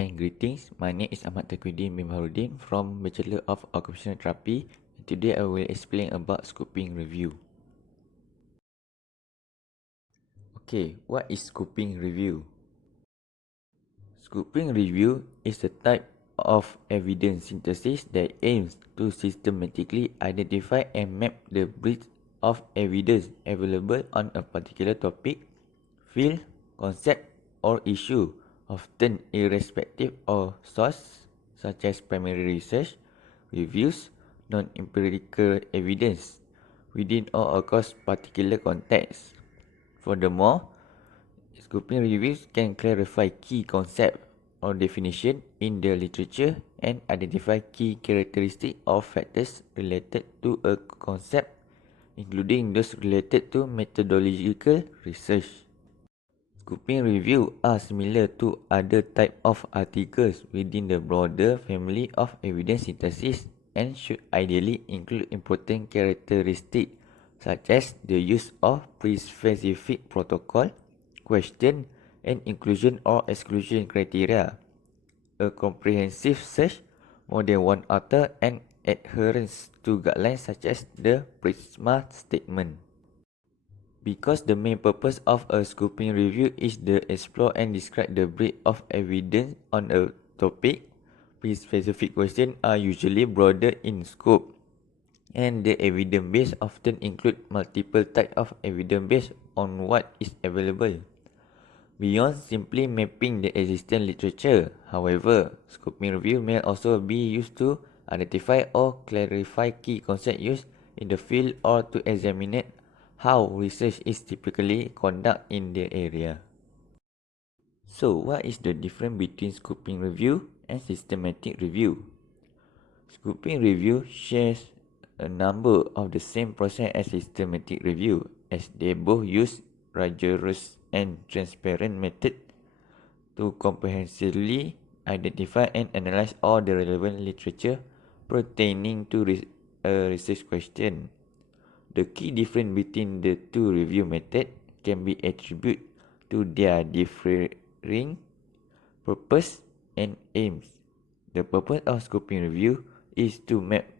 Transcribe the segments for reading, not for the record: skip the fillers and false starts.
And greetings, my name is Ahmad Taqiyuddin Baharuddin from Bachelor of Occupational Therapy. Today I will explain about scoping review. Okay, what is scoping review? Scoping review is a type of evidence synthesis that aims to systematically identify and map the breadth of evidence available on a particular topic, field, concept, or issue, often irrespective of source, such as primary research, reviews, non-empirical evidence, within or across particular contexts. Furthermore, scoping reviews can clarify key concepts or definition in the literature and identify key characteristics or factors related to a concept, including those related to methodological research. Scoping review are similar to other types of articles within the broader family of evidence synthesis and should ideally include important characteristics such as the use of pre-specific protocol, question, and inclusion or exclusion criteria, a comprehensive search, more than one author, and adherence to guidelines such as the PRISMA statement. Because the main purpose of a scoping review is to explore and describe the breadth of evidence on a topic, pre-specific questions are usually broader in scope, and the evidence base often include multiple types of evidence based on what is available. Beyond simply mapping the existing literature, however, scoping review may also be used to identify or clarify key concepts used in the field or to examine how research is typically conducted in the area. So, what is the difference between scoping review and systematic review? Scoping review shares a number of the same process as systematic review, as they both use rigorous and transparent method to comprehensively identify and analyze all the relevant literature pertaining to a research question. The key difference between the two review methods can be attributed to their differing purpose and aims. The purpose of scoping review is to map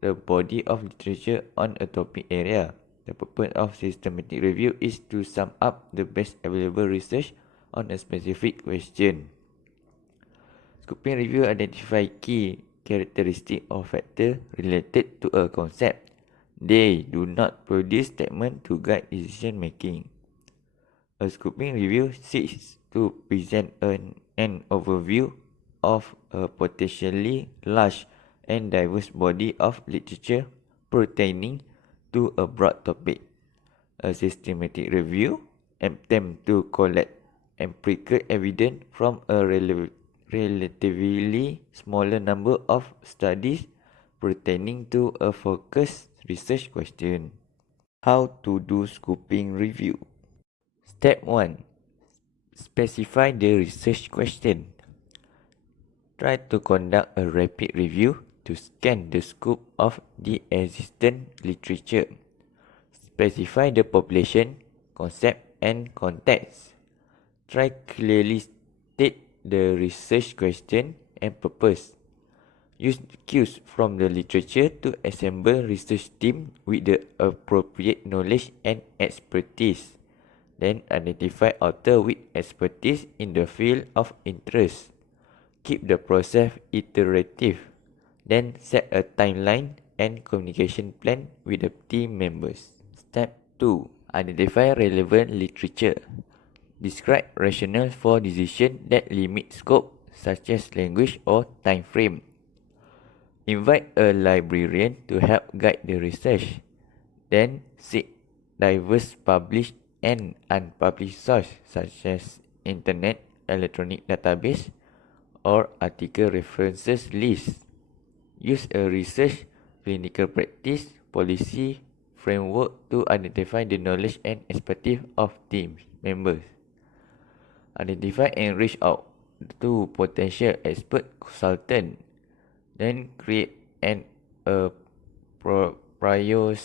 the body of literature on a topic area. The purpose of systematic review is to sum up the best available research on a specific question. Scoping review identify key characteristics or factors related to a concept. They do not produce statements to guide decision making. A scoping review seeks to present an overview of a potentially large and diverse body of literature pertaining to a broad topic. A systematic review attempts to collect empirical evidence from a relatively smaller number of studies pertaining to a focused research question. How to do scoping review? Step 1. Specify the research question. Try to conduct a rapid review to scan the scope of the existing literature. Specify the population, concept, and context. Try clearly state the research question and purpose. Use cues from the literature to assemble research team with the appropriate knowledge and expertise. Then identify author with expertise in the field of interest. Keep the process iterative. Then set a timeline and communication plan with the team members. Step 2. Identify relevant literature. Describe rationale for decision that limit scope, such as language or time frame. Invite a librarian to help guide the research. Then seek diverse published and unpublished sources such as internet, electronic database, or article references list. Use a research, clinical practice, policy framework to identify the knowledge and expertise of team members. Identify and reach out to potential expert consultant. Then create a prior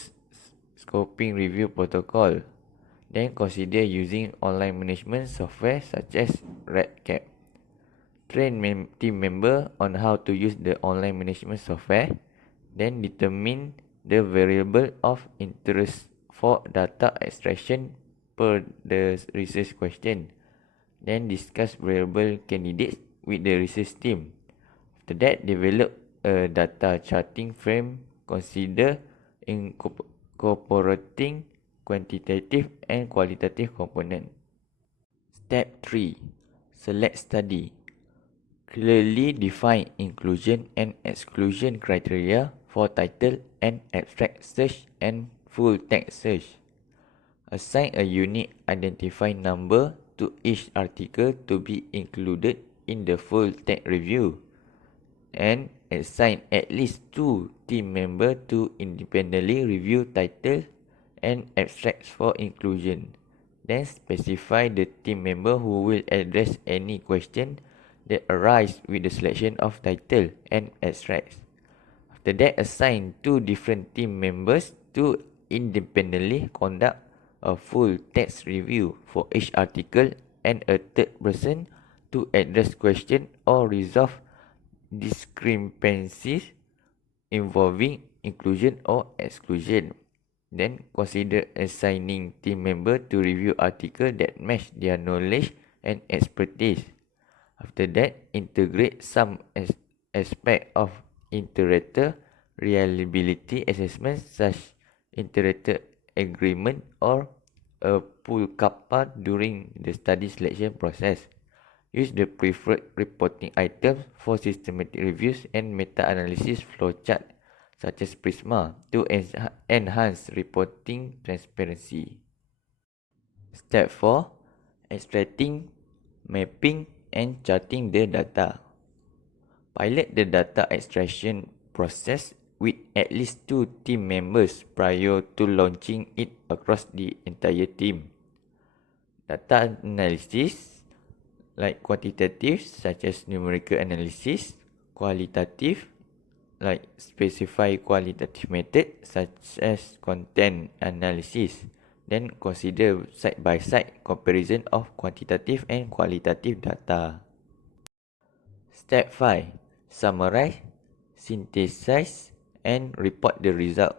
scoping review protocol. Then consider using online management software such as RedCap. Train team member on how to use the online management software. Then determine the variable of interest for data extraction per the research question. Then discuss variable candidates with the research team. After that, develop a data charting frame. Consider incorporating quantitative and qualitative component. Step 3. Select study. Clearly define inclusion and exclusion criteria for title and abstract search and full text search. Assign a unique identifying number to each article to be included in the full text review. And assign at least 2 team members to independently review titles and abstracts for inclusion. Then specify the team member who will address any question that arise with the selection of title and abstracts. After that, assign 2 different team members to independently conduct a full text review for each article and a third person to address question or resolve discrepancies involving inclusion or exclusion. Then consider assigning team member to review articles that match their knowledge and expertise. After that, integrate some aspect of iterator reliability assessment such iterator agreement or a pull kappa during the study selection process. Use the preferred reporting items for systematic reviews and meta-analysis flowchart such as Prisma to enhance reporting transparency. Step 4. Extracting, mapping and charting the data. Pilot the data extraction process with at least 2 team members prior to launching it across the entire team. Data analysis like quantitative such as numerical analysis, qualitative like specify qualitative method such as content analysis. Then consider side-by-side comparison of quantitative and qualitative data. Step 5. Summarize, synthesize and report the result.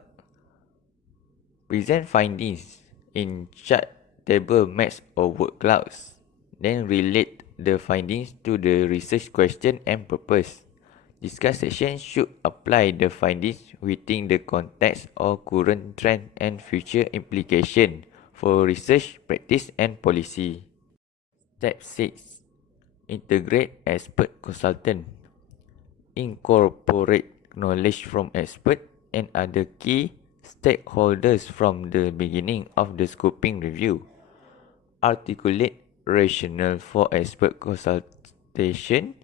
Present findings in chart, table, maps or word clouds. Then relate the findings to the research question and purpose. Discuss section should apply the findings within the context or current trend and future implication for research, practice and policy. Step 6. Integrate expert consultant. Incorporate knowledge from expert and other key stakeholders from the beginning of the scoping review. Articulate rationale for expert consultation.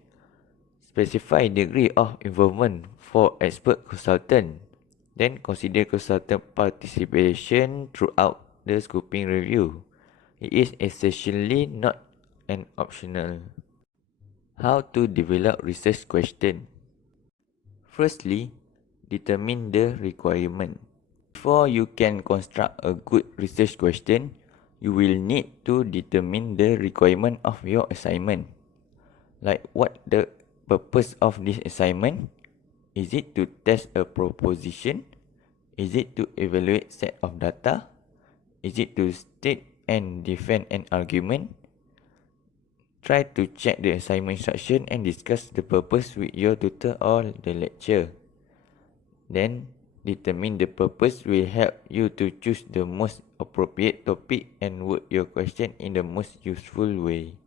Specify degree of involvement for expert consultant. Then consider consultant participation throughout the scoping review. It is essentially not an optional. How to develop research question. Firstly, determine the requirement. Before you can construct a good research question, you will need to determine the requirement of your assignment. Like what the purpose of this assignment? Is it to test a proposition? Is it to evaluate set of data? Is it to state and defend an argument? Try to check the assignment instruction and discuss the purpose with your tutor or the lecturer. Then, determine the purpose will help you to choose the most appropriate topic and word your question in the most useful way.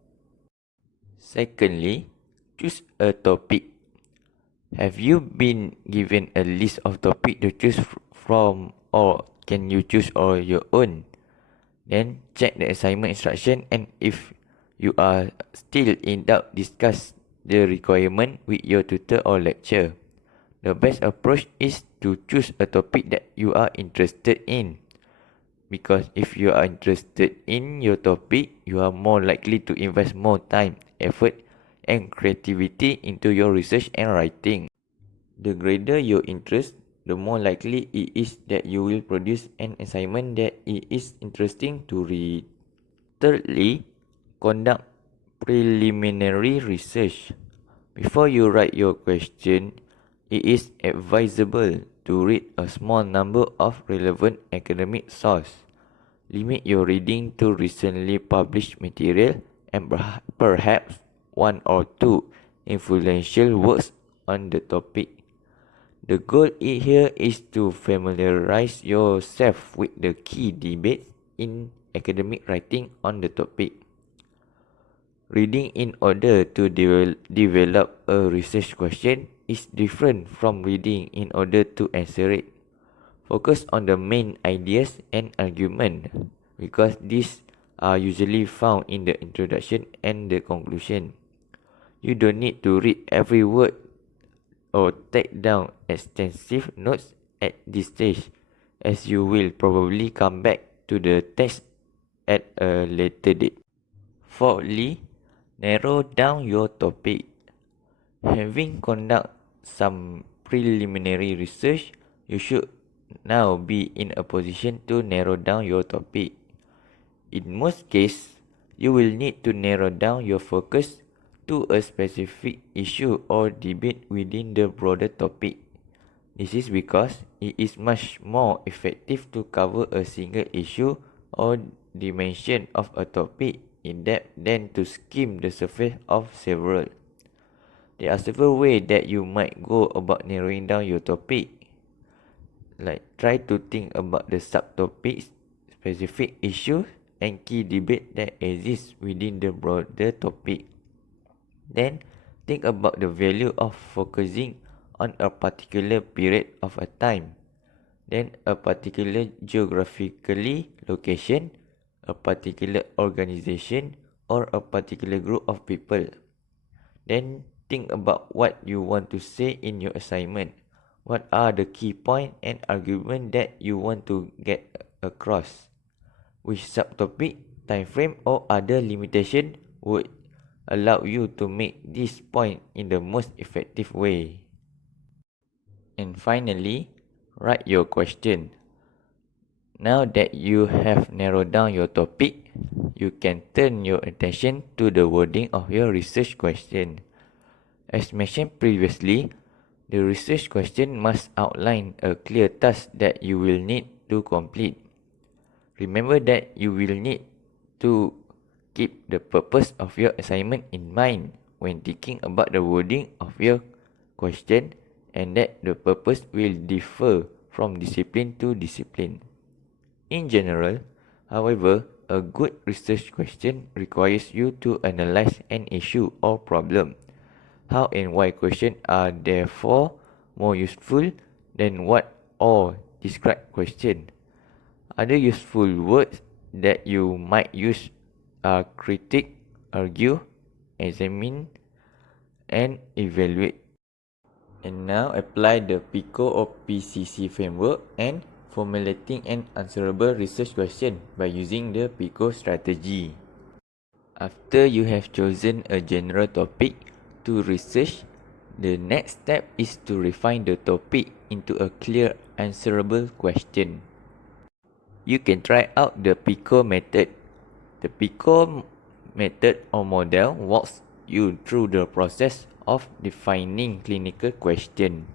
Secondly, choose a topic. Have you been given a list of topics to choose from or can you choose all your own? Then check the assignment instruction and if you are still in doubt, discuss the requirement with your tutor or lecturer. The best approach is to choose a topic that you are interested in. Because if you are interested in your topic, you are more likely to invest more time, effort and creativity into your research and writing. The greater your interest, the more likely it is that you will produce an assignment that it is interesting to read. Thirdly, conduct preliminary research. Before you write your question, it is advisable to read a small number of relevant academic sources. Limit your reading to recently published material and perhaps one or two influential works on the topic. The goal here is to familiarize yourself with the key debates in academic writing on the topic. Reading in order to develop a research question is different from reading in order to answer it. Focus on the main ideas and argument because these are usually found in the introduction and the conclusion. You don't need to read every word or take down extensive notes at this stage, as you will probably come back to the text at a later date. Fourthly, narrow down your topic. Having conducted some preliminary research, you should now be in a position to narrow down your topic. In most cases, you will need to narrow down your focus to a specific issue or debate within the broader topic. This is because it is much more effective to cover a single issue or dimension of a topic in depth than to skim the surface of several. There are several ways that you might go about narrowing down your topic. Like try to think about the subtopics, specific issues, and key debate that exist within the broader topic. Then think about the value of focusing on a particular period of a time, then a particular geographically location, a particular organization, or a particular group of people. Then think about what you want to say in your assignment. What are the key points and arguments that you want to get across? Which subtopic, time frame, or other limitation would allow you to make this point in the most effective way? And finally, write your question. Now that you have narrowed down your topic, you can turn your attention to the wording of your research question. As mentioned previously, the research question must outline a clear task that you will need to complete. Remember that you will need to keep the purpose of your assignment in mind when thinking about the wording of your question, and that the purpose will differ from discipline to discipline. In general, however, a good research question requires you to analyze an issue or problem. How and why questions are therefore more useful than what or described question. Other useful words that you might use are critique, argue, examine, and evaluate. And now apply the PICO or PCC framework and formulating an answerable research question by using the PICO strategy. After you have chosen a general topic to research, the next step is to refine the topic into a clear answerable question. You can try out the PICO method. The PICO method or model walks you through the process of defining clinical question.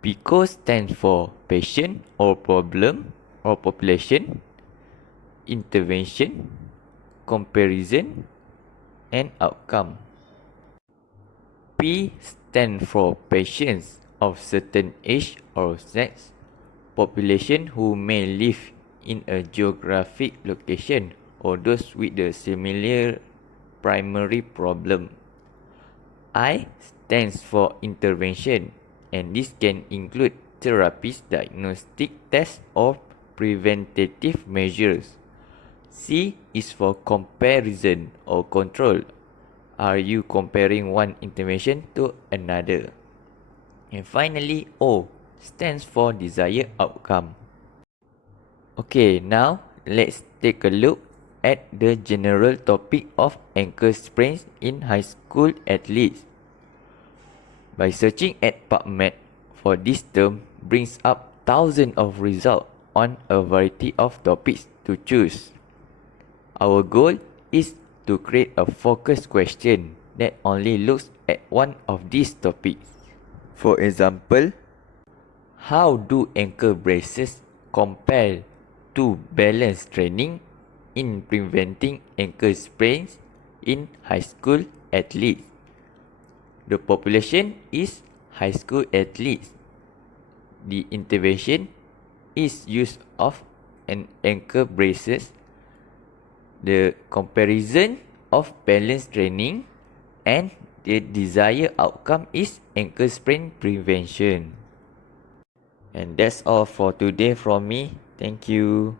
PICO stands for patient or problem or population, intervention, comparison, and outcome. P stands for patients of certain age or sex, population who may live in a geographic location or those with a similar primary problem. I stands for intervention, and this can include therapies, diagnostic tests, or preventative measures. C is for comparison or control. Are you comparing one intervention to another? And finally, O stands for desired outcome. Okay, now let's take a look at the general topic of ankle sprains in high school athletes. By searching at PubMed for this term brings up thousands of results on a variety of topics to choose. Our goal is to create a focused question that only looks at one of these topics. For example, how do ankle braces compare to balance training in preventing ankle sprains in high school athletes? The population is high school athletes. The intervention is use of an ankle braces. The comparison of balance training and the desired outcome is ankle sprain prevention. And that's all for today from me. Thank you.